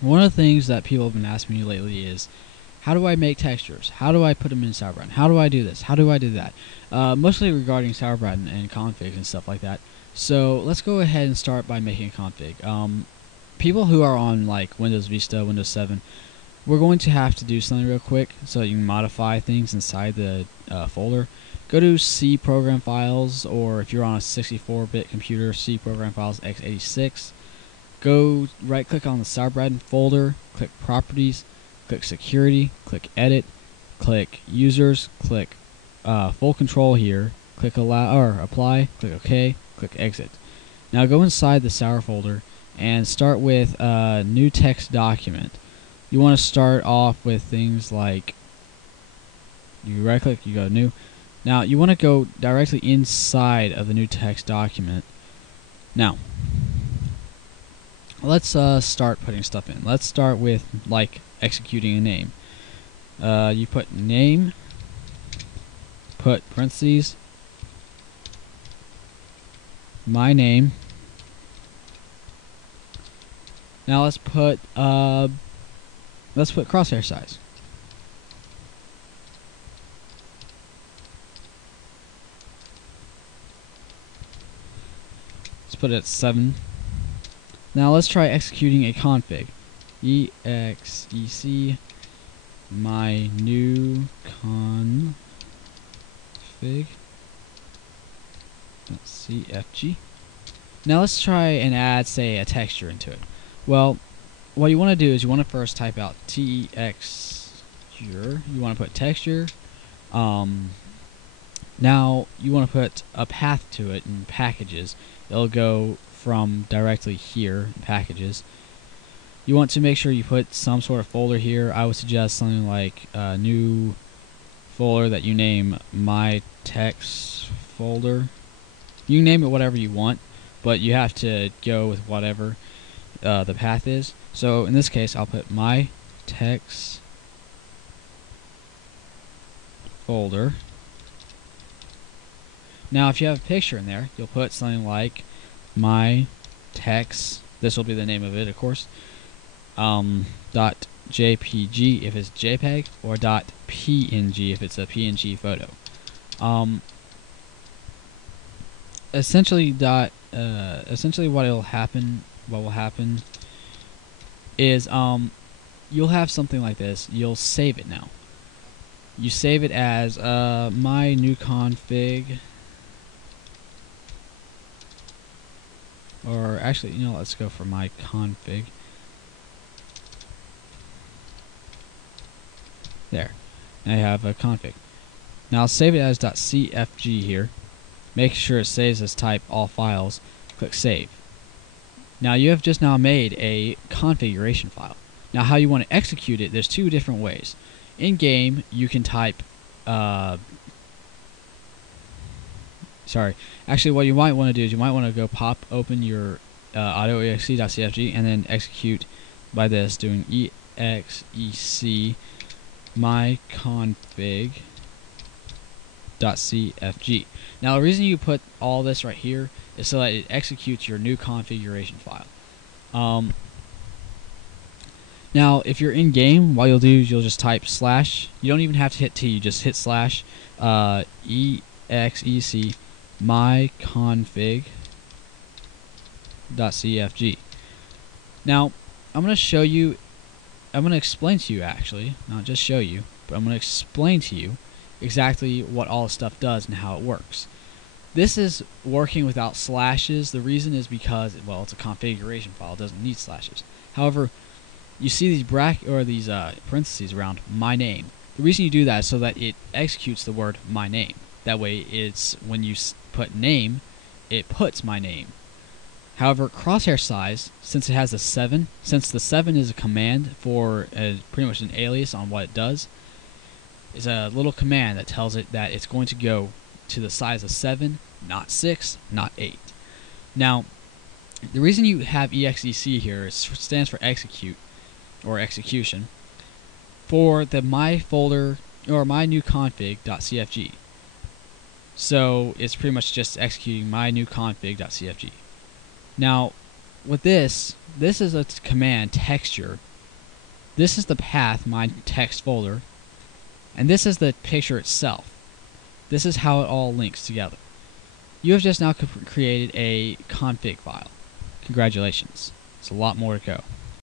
One of the things that people have been asking me lately is, how do I make textures? How do I put them in Sauerbraten? How do I do this? How do I do that? Mostly regarding Sauerbraten and configs and stuff like that. So let's go ahead and start by making a config. People who are on like Windows Vista, Windows 7, we're going to have to do something real quick so you can modify things inside the folder. Go to C program files, or if you're on a 64-bit computer, C program files x86. Go right click on the Sauerbraten folder, click properties, click security, click edit, click users, click full control here, click allow or apply, click OK, click exit. Now go inside the Sauer folder and start with a new text document. You want to start off with things like, you right click, you go new. Now you want to go directly inside of the new text document. Now let's start putting stuff in. Let's start with like executing a name. You put name, put parentheses, my name. Now let's put crosshair size. Let's put it at 7. Now let's try executing a config. exec my new config .cfg. Now let's try and add, say, a texture into it. Well, what you want to do is you want to first type out texture. You want to put texture. Now you want to put a path to it in packages. It'll go from directly here in packages. You want to make sure you put some sort of folder here. I would suggest something like a new folder that you name my text folder. You can name it whatever you want, but you have to go with whatever the path is. So in this case, I'll put my text folder. Now if you have a picture in there, you'll put something like my text, this will be the name of it, of course, .jpg if it's JPEG, or .png if it's a PNG photo. Essentially what will happen is you'll have something like this. You'll save it now. You save it as my new config, or actually, let's go for my config. There. Now I have a config. Now I'll save it as .cfg here. Make sure it saves as type all files. Click save. Now you have just now made a configuration file. Now how you want to execute it, there's two different ways. In game, you can type actually what you might want to do is you might want to go pop open your auto.exe.cfg and then execute by this, doing exec my config.cfg. Now the reason you put all this right here is so that it executes your new configuration file. Now if you're in game, what you'll do is you'll just type slash. You don't even have to hit T, you just hit slash exec my config.cfg. Now I'm going to show you, I'm going to explain to you actually, not just show you, but I'm going to explain to you exactly what all this stuff does and how it works. This is working without slashes. The reason is because, well, it's a configuration file, it doesn't need slashes. However, you see these these parentheses around my name. The reason you do that is so that it executes the word my name. That way, it's when you put name, it puts my name. However, crosshair size, since it has a 7, since the 7 is a command for pretty much an alias on what it does, is a little command that tells it that it's going to go to the size of 7, not 6, not 8. Now, the reason you have exec here stands for execute, or execution, for the my folder, or my new config.cfg. So it's pretty much just executing my new config.cfg. Now, with this is a command texture. This is the path, my text folder, and this is the picture itself. This is how it all links together. You have just now created a config file. Congratulations. It's a lot more to go.